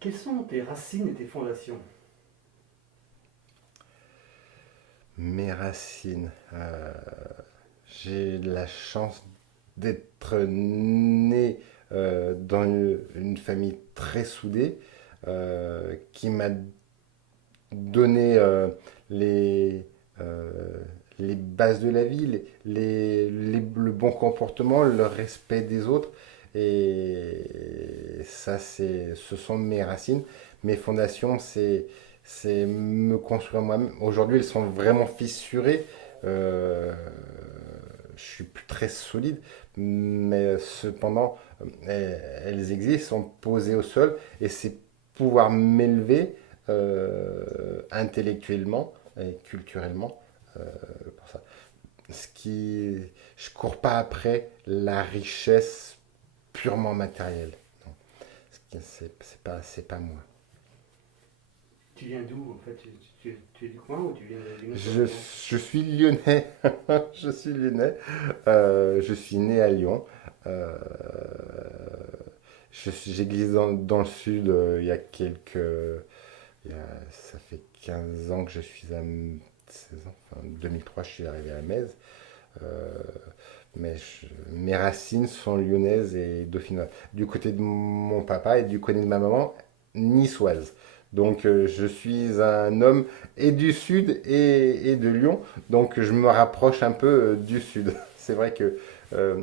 Quelles sont tes racines et tes fondations? Mes racines. J'ai la chance d'être né dans une famille très soudée qui m'a donné les, euh, les bases de la vie, le bon comportement, le respect des autres. Et ça, ce sont mes racines. Mes fondations, c'est me construire moi-même. Aujourd'hui, elles sont vraiment fissurées. Euh, je suis plus très solide, mais cependant, elles existent, sont posées au sol, et c'est pouvoir m'élever intellectuellement et culturellement pour ça. Je cours pas après la richesse purement matérielle. Non, c'est pas moi. Tu viens d'où en fait? Tu es du coin ou tu viens d'une autre Je, région? je suis lyonnais. Je suis lyonnais. Je suis né à Lyon. Euh, j'ai glissé dans le sud il y a quelques. Ça fait 15 ans que je suis à 16 ans. Enfin, 2003, je suis arrivé à Metz. Euh, mes racines sont lyonnaises et dauphinoises. Du côté de mon papa et du côté de ma maman, niçoise. Donc je suis un homme et du sud et de Lyon. Donc je me rapproche un peu du sud. C'est vrai que euh,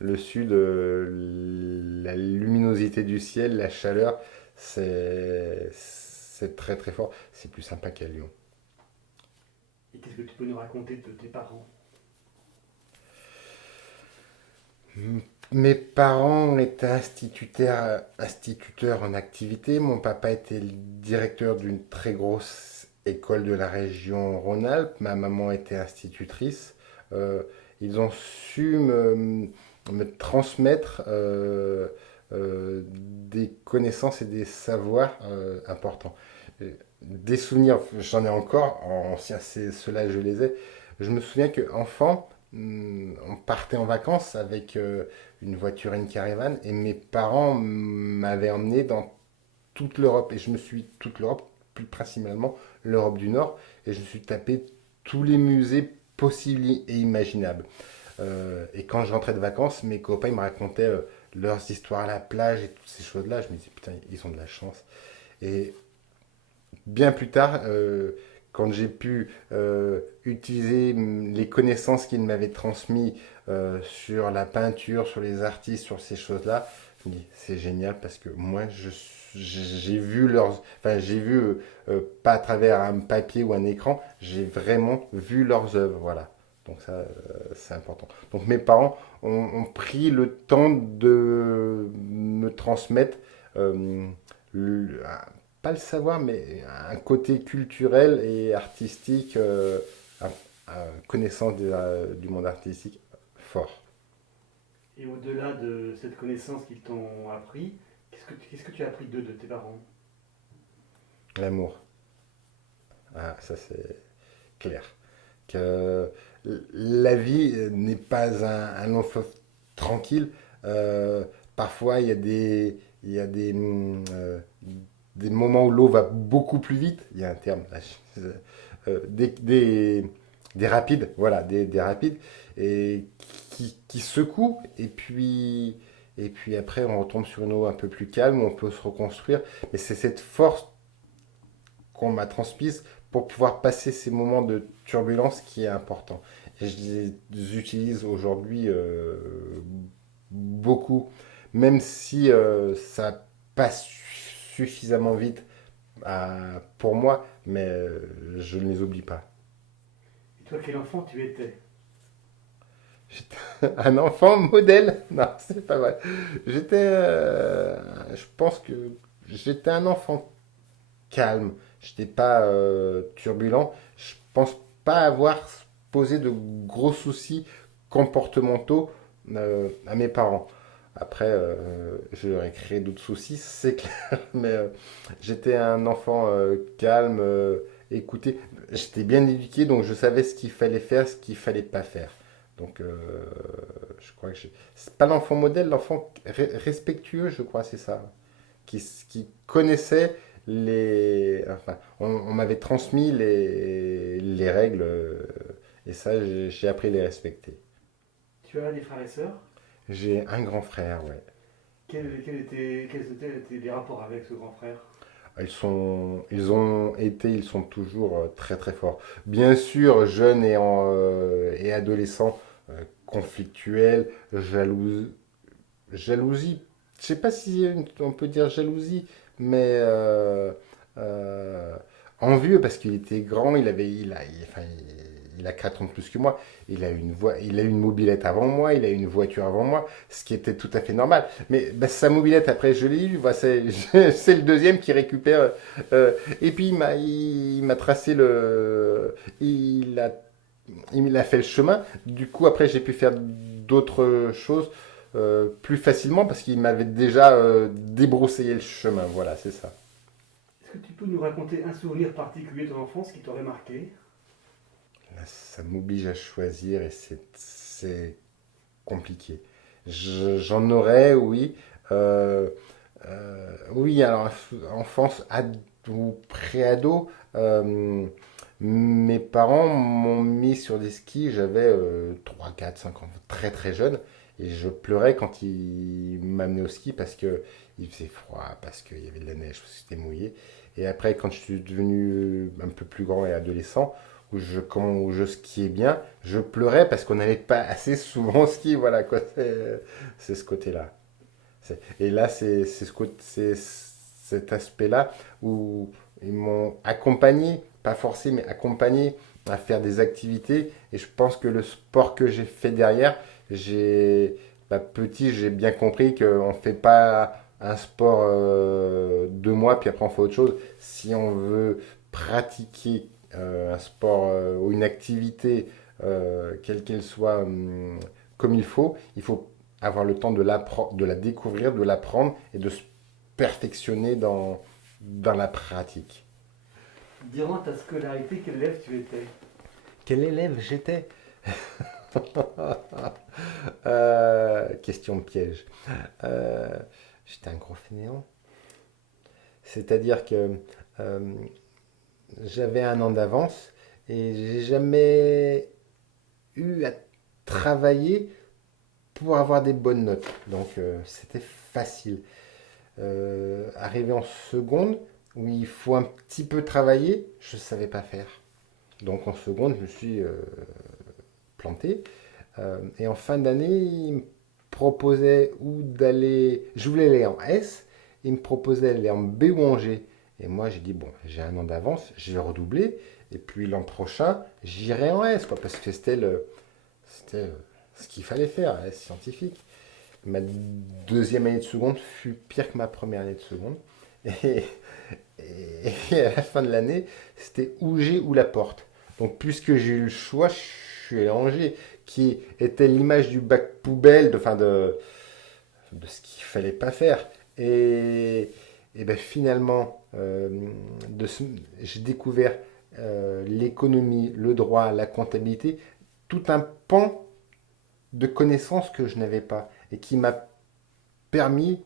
le sud, la luminosité du ciel, la chaleur, c'est très très fort. C'est plus sympa qu'à Lyon. Et qu'est-ce que tu peux nous raconter de tes parents? Mes parents étaient instituteurs en activité. Mon papa était le directeur d'une très grosse école de la région Rhône-Alpes. Ma maman était institutrice. Euh, Ils ont su me transmettre des connaissances et des savoirs importants. Des souvenirs, j'en ai encore, anciens, ceux-là je les ai. Je me souviens qu'enfant, on partait en vacances avec une voiture et une caravane, et mes parents m'avaient emmené dans toute l'Europe, et je me suis toute l'Europe, plus principalement l'Europe du Nord, et je me suis tapé tous les musées possibles et imaginables. Et quand je rentrais de vacances, mes copains ils me racontaient leurs histoires à la plage et toutes ces choses-là. Je me disais, putain, ils ont de la chance. Et bien plus tard, quand j'ai pu utiliser les connaissances qu'ils m'avaient transmises sur la peinture, sur les artistes, sur ces choses-là, je me dis c'est génial parce que moi j'ai vu j'ai vu pas à travers un papier ou un écran, j'ai vraiment vu leurs œuvres, voilà. Donc ça, c'est important. Donc mes parents ont pris le temps de me transmettre euh, le- pas le savoir, mais un côté culturel et artistique, connaissance du monde artistique fort. Et au-delà de cette connaissance qu'ils t'ont appris, qu'est-ce que tu as appris d'eux, de tes parents? L'amour, ah, ça c'est clair. Que la vie n'est pas un long fleuve tranquille. Euh, Parfois, il y a des moments où l'eau va beaucoup plus vite. Il y a un terme, là, euh, des, des, des rapides, voilà, des rapides, et qui secouent, et puis après, on retombe sur une eau un peu plus calme, où on peut se reconstruire. Mais c'est cette force qu'on m'a transmise pour pouvoir passer ces moments de turbulence qui est important. Et je les utilise aujourd'hui beaucoup, même si ça passe suffisamment vite pour moi, mais je ne les oublie pas. Et toi, quel enfant tu étais? J'étais un enfant modèle. Non, c'est pas vrai. J'étais, je pense que j'étais un enfant calme. J'étais pas turbulent. Je pense pas avoir posé de gros soucis comportementaux à mes parents. Après, je leur ai créé d'autres soucis, c'est clair. Mais j'étais un enfant calme, écouté. J'étais bien éduqué, donc je savais ce qu'il fallait faire, ce qu'il fallait pas faire. Donc, je crois que c'est pas l'enfant modèle, l'enfant respectueux, je crois, c'est ça, qui connaissaient enfin, on m'avait transmis les règles et ça, j'ai appris à les respecter. Tu as des frères et sœurs. J'ai un grand frère, ouais. Quels étaient les rapports avec ce grand frère? Ils ont été, ils sont toujours très très forts. Bien sûr, jeunes et adolescents, conflictuels, jalousie. Je sais pas si on peut dire jalousie, mais euh, envieux parce qu'il était grand, enfin, il a 4 ans de plus que moi. Il a eu une mobilette avant moi, il a eu une voiture avant moi, ce qui était tout à fait normal. Mais bah, sa mobilette, après, je l'ai eu. Bah, c'est le deuxième qui récupère. Et puis, il m'a tracé le. Il a fait le chemin. Du coup, après, j'ai pu faire d'autres choses plus facilement parce qu'il m'avait déjà débroussaillé le chemin. Voilà, c'est ça. Est-ce que tu peux nous raconter un souvenir particulier de ton enfance qui t'aurait marqué? Là, ça m'oblige à choisir et c'est compliqué. J'en aurais, oui. Euh, oui, alors, enfance ou pré-ado, mes parents m'ont mis sur des skis, j'avais 3, 4, 5 ans, très très jeune, et je pleurais quand ils m'amenaient au ski parce que il faisait froid, parce qu'il y avait de la neige, parce que c'était mouillé. Et après, quand je suis devenu un peu plus grand et adolescent, où je skiais bien, je pleurais parce qu'on n'allait pas assez souvent au ski, voilà quoi, c'est ce côté-là. Et là, c'est cet aspect-là où ils m'ont accompagné, pas forcé, mais accompagné à faire des activités. Et je pense que le sport que j'ai fait derrière, petit, j'ai bien compris qu'on ne fait pas un sport 2 mois, puis après on fait autre chose. Si on veut pratiquer un sport ou une activité, quelle qu'elle soit, comme il faut avoir le temps de la découvrir, de l'apprendre et de se perfectionner dans la pratique. Durant ta scolarité, quel élève tu étais? Quel élève j'étais? Question piège. Euh, J'étais un gros fainéant. C'est-à-dire que euh, j'avais un an d'avance et j'ai jamais eu à travailler pour avoir des bonnes notes. Donc c'était facile. Arrivé en seconde, où il faut un petit peu travailler, je ne savais pas faire. Donc en seconde, je me suis planté. Et en fin d'année, il me proposait ou d'aller. Je voulais aller en S, il me proposait d'aller en B ou en G. Et moi, j'ai dit, bon, j'ai un an d'avance, j'ai redoublé. Et puis l'an prochain, j'irai en S, quoi, parce que c'était ce qu'il fallait faire, S scientifique. Ma deuxième année de seconde fut pire que ma première année de seconde. Et, et à la fin de l'année, c'était ou G ou la porte. Donc, puisque j'ai eu le choix, je suis allé à Angers, qui était l'image du bac poubelle, de ce qu'il fallait pas faire. Et ben finalement, j'ai découvert l'économie, le droit, la comptabilité, tout un pan de connaissances que je n'avais pas et qui m'a permis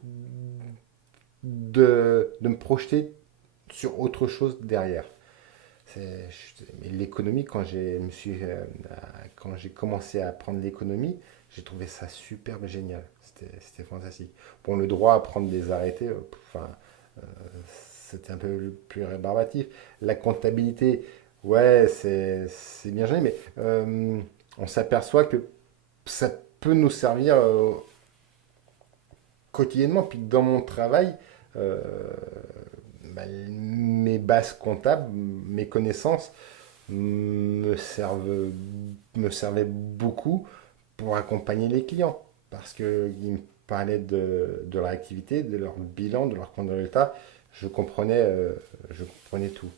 de me projeter sur autre chose derrière. L'économie, quand j'ai commencé à apprendre l'économie, j'ai trouvé ça superbe, génial. C'était fantastique. Bon, le droit à prendre des arrêtés, enfin, euh, c'était un peu plus rébarbatif. La comptabilité, ouais, c'est bien gêné, mais on s'aperçoit que ça peut nous servir quotidiennement. Puis dans mon travail, euh, mes bases comptables, mes connaissances me servaient beaucoup pour accompagner les clients. Parce qu'ils me parlaient de leur activité, de leur bilan, de leur compte de résultat. Je comprenais tout.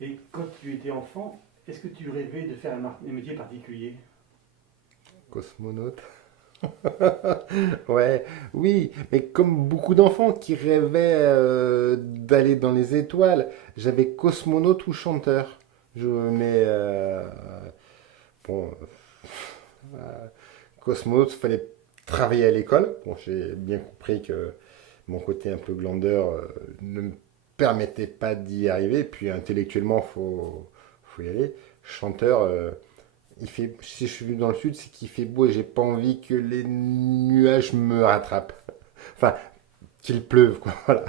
Et quand tu étais enfant, est-ce que tu rêvais de faire un métier particulier? Cosmonaute. Ouais, oui, mais comme beaucoup d'enfants qui rêvaient d'aller dans les étoiles, j'avais cosmonaute ou chanteur. Mais bon, cosmonaute, il fallait travailler à l'école. Bon, j'ai bien compris que mon côté un peu glandeur ne me permettait pas d'y arriver. Puis intellectuellement, faut y aller. Chanteur, si je suis dans le sud, c'est qu'il fait beau et j'ai pas envie que les nuages me rattrapent. Enfin, qu'il pleuve, quoi. Voilà.